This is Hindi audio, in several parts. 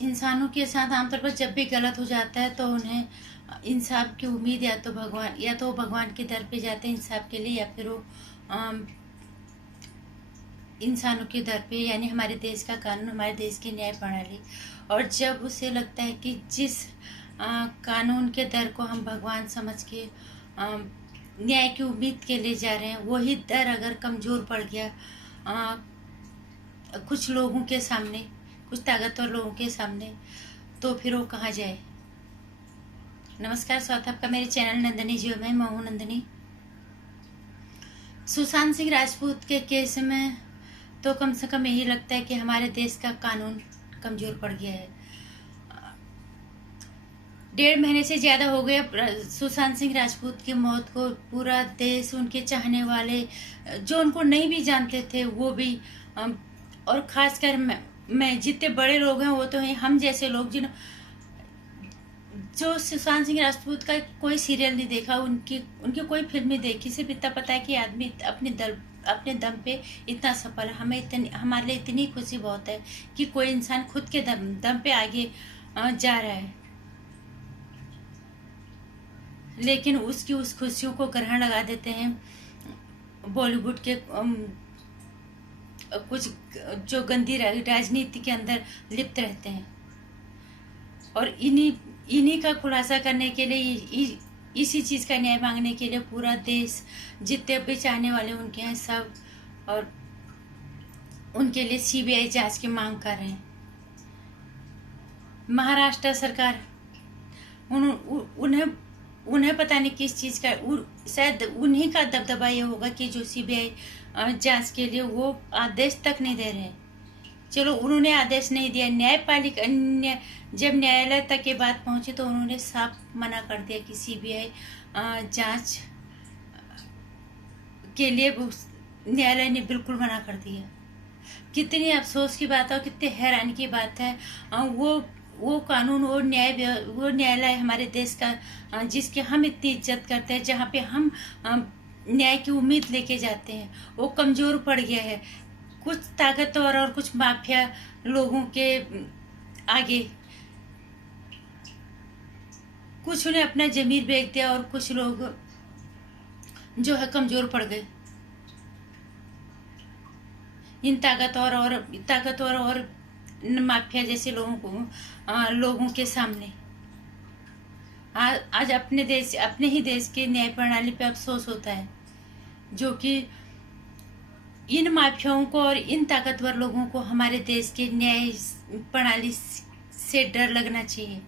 इंसानों के साथ आमतौर पर जब भी गलत हो जाता है तो उन्हें इंसाफ की उम्मीद या तो भगवान के दर पे जाते हैं इंसाफ के लिए, या फिर वो अम, इंसानों के दर पे, यानी हमारे देश का कानून, हमारे देश की न्याय प्रणाली। और जब उसे लगता है कि जिस कानून के दर को हम भगवान समझ के न्याय की उम्मीद के लिए जा रहे हैं, वही दर अगर कमज़ोर पड़ गया कुछ लोगों के सामने, कुछ ताकतवर लोगों के सामने, तो फिर वो कहाँ जाए। नमस्कार, स्वागत है आपका मेरे चैनल नंदिनी जी में। मैं हूँ नंदिनी। सुशांत सिंह राजपूत के केस में तो कम से कम यही लगता है कि हमारे देश का कानून कमज़ोर पड़ गया है। 1.5 महीने से ज़्यादा हो गया सुशांत सिंह राजपूत की मौत को। पूरा देश, उनके चाहने वाले, जो उनको नहीं भी जानते थे वो भी, और ख़ासकर मैं जितने बड़े लोग हैं वो तो हैं, हम जैसे लोग जो सुशांत सिंह राजपूत का कोई सीरियल नहीं देखा, उनकी कोई फिल्म नहीं देखी, सिर्फ इतना पता है कि आदमी अपने दम पे इतना सफल है। हमारे लिए इतनी खुशी बहुत है कि कोई इंसान खुद के दम पे आगे जा रहा है। लेकिन उसकी उस खुशियों को ग्रहण लगा देते हैं बॉलीवुड के कुछ जो गंदी राजनीति के अंदर लिप्त रहते हैं। और इन्हीं का खुलासा करने के लिए, इसी चीज़ का न्याय मांगने के लिए पूरा देश, जितने भी चाहने वाले उनके हैं सब, और उनके लिए सीबीआई जांच की मांग कर रहे हैं। महाराष्ट्र सरकार उन्हें पता नहीं किस चीज़ का, शायद उन्हीं का दबदबा ये होगा कि जो सीबीआई जांच के लिए वो आदेश तक नहीं दे रहे हैं। चलो, उन्होंने आदेश नहीं दिया, न्यायपालिका जब न्यायालय तक ये बात पहुंची तो उन्होंने साफ मना कर दिया कि सीबीआई जांच के लिए न्यायालय ने बिल्कुल मना कर दिया। कितनी अफसोस की बात है और कितनी हैरानी की बात है। वो कानून, वो न्यायालय हमारे देश का, जिसकी हम इतनी इज्जत करते हैं, जहाँ पे हम न्याय की उम्मीद लेके जाते हैं, वो कमज़ोर पड़ गया है कुछ ताकतवर और कुछ माफिया लोगों के आगे। कुछ ने अपना जमीर बेच दिया और कुछ लोग जो है कमज़ोर पड़ गए इन ताकतवर और माफिया जैसे लोगों के सामने। आज अपने ही देश के न्याय प्रणाली पे अफसोस होता है, जो कि इन माफियाओं को और इन ताकतवर लोगों को हमारे देश के न्याय प्रणाली से डर लगना चाहिए।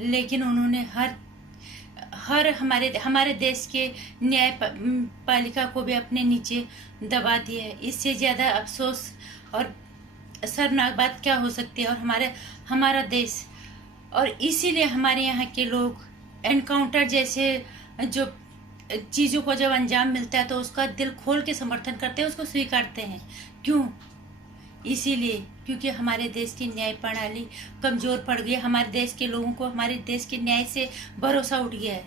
लेकिन उन्होंने हर हमारे देश के न्याय पालिका को भी अपने नीचे दबा दिया है। इससे ज़्यादा अफसोस और शर्मनाक बात क्या हो सकती है। और हमारा देश, और इसीलिए हमारे यहाँ के लोग एनकाउंटर जैसे जो चीज़ों को जब अंजाम मिलता है तो उसका दिल खोल के समर्थन करते हैं, उसको स्वीकारते हैं। क्यों? इसीलिए क्योंकि हमारे देश की न्याय प्रणाली कमज़ोर पड़ गई। हमारे देश के लोगों को हमारे देश के न्याय से भरोसा उठ गया है।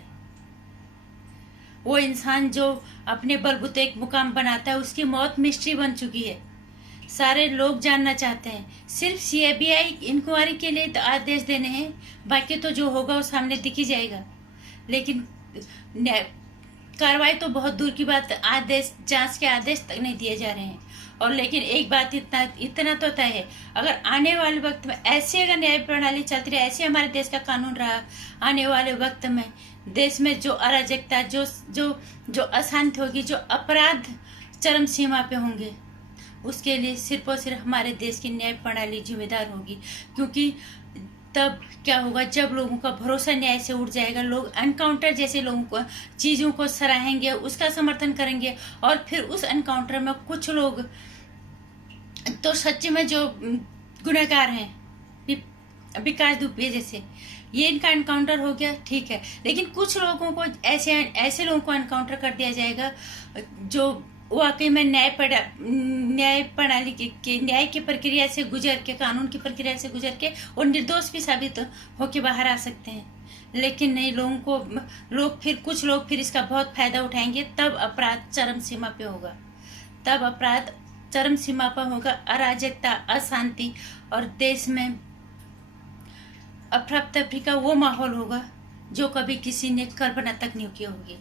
वो इंसान जो अपने बलबूते एक मुकाम बनाता है, उसकी मौत मिस्ट्री बन चुकी है। सारे लोग जानना चाहते हैं। सिर्फ सीबीआई इंक्वायरी के लिए तो आदेश देने हैं, बाकी तो जो होगा वो सामने दिख ही जाएगा। लेकिन कार्रवाई तो बहुत दूर की बात, जांच के आदेश तक नहीं दिए जा रहे हैं। और लेकिन एक बात इतना तो तय है, अगर आने वाले वक्त में ऐसे अगर न्याय प्रणाली चलती रहे, ऐसे हमारे देश का कानून रहा, आने वाले वक्त में देश में जो अराजकता, जो अशांति होगी, जो अपराध चरम सीमा पे होंगे, उसके लिए सिर्फ और सिर्फ हमारे देश की न्याय प्रणाली जिम्मेदार होगी। क्योंकि तब क्या होगा, जब लोगों का भरोसा न्याय से उठ जाएगा, लोग एनकाउंटर जैसे लोगों को चीज़ों को सराहेंगे, उसका समर्थन करेंगे। और फिर उस एनकाउंटर में कुछ लोग तो सच्ची में जो गुनहगार हैं, विकास दुबे जैसे, ये इनका एनकाउंटर हो गया, ठीक है। लेकिन कुछ लोगों को ऐसे लोगों को एनकाउंटर कर दिया जाएगा जो वाकई में न्याय प्रणाली की न्याय की प्रक्रिया से गुजर के, कानून की प्रक्रिया से गुजर के और निर्दोष भी साबित होके बाहर आ सकते हैं। लेकिन नहीं, कुछ लोग फिर इसका बहुत फायदा उठाएंगे। तब अपराध चरम सीमा पे होगा, अराजकता, अशांति, और देश में अफरा तफरी का वो माहौल होगा जो कभी किसी ने कल्पना तक नहीं की होगी।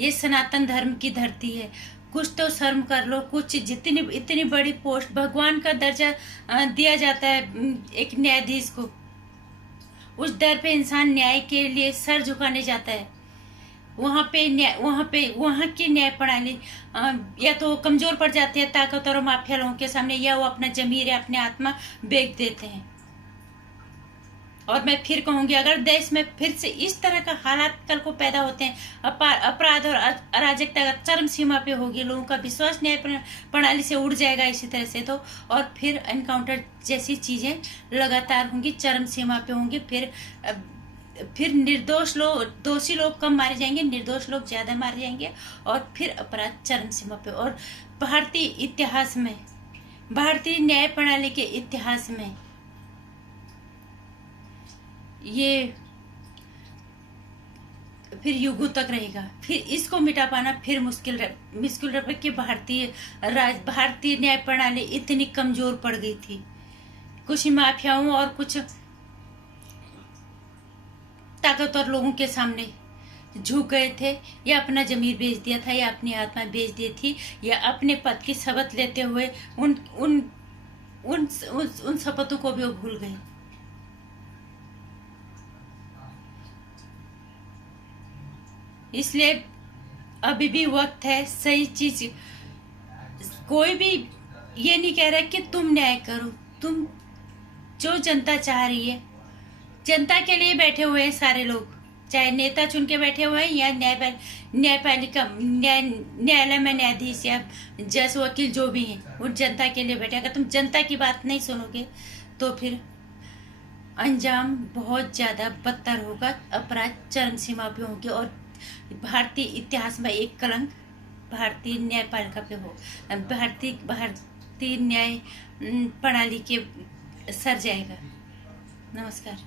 ये सनातन धर्म की धरती है, कुछ तो शर्म कर लो। कुछ जितनी इतनी बड़ी पोस्ट, भगवान का दर्जा दिया जाता है एक न्यायाधीश को, उस दर पे इंसान न्याय के लिए सर झुकाने जाता है। वहाँ की न्याय प्रणाली या तो कमजोर पड़ जाती है ताकतवर माफिया लोगों के सामने, या वो अपना जमीर या अपने आत्मा बेच देते हैं। और मैं फिर कहूंगी, अगर देश में फिर से इस तरह का हालात कल को पैदा होते हैं, अपराध और अराजकता अगर चरम सीमा पे होगी, लोगों का विश्वास न्याय प्रणाली से उड़ जाएगा इसी तरह से, तो और फिर एनकाउंटर जैसी चीजें लगातार होंगी, चरम सीमा पे होंगी। फिर निर्दोष लोग, दोषी लोग कम मारे जाएंगे, निर्दोष लोग ज्यादा मारे जाएंगे, और फिर अपराध चरम सीमा पे। और भारतीय इतिहास में, भारतीय न्याय प्रणाली के इतिहास में ये फिर युगों तक रहेगा। फिर इसको मिटा पाना फिर मुश्किल रहा कि भारतीय न्याय प्रणाली इतनी कमजोर पड़ गई थी। कुछ माफियाओं और कुछ ताकतवर लोगों के सामने झुक गए थे, या अपना जमीर बेच दिया था, या अपनी आत्मा बेच दी थी, या अपने पद की शपथ लेते हुए उन शपथों को भी वो भूल गए। इसलिए अभी भी वक्त है, सही चीज। कोई भी ये नहीं कह रहा कि तुम न्याय करो, तुम जो जनता चाह रही है, जनता के लिए बैठे हुए हैं सारे लोग, चाहे नेता चुन के बैठे हुए हैं या न्यायालय में न्यायाधीश या जज वकील जो भी हैं, वो जनता के लिए बैठे। अगर तुम जनता की बात नहीं सुनोगे तो फिर अंजाम बहुत ज्यादा बदतर होगा, अपराध चरम सीमा पे होंगे, और भारतीय इतिहास में एक कलंक भारतीय न्यायपालिका पे हो, भारतीय न्याय प्रणाली के सर जाएगा। नमस्कार।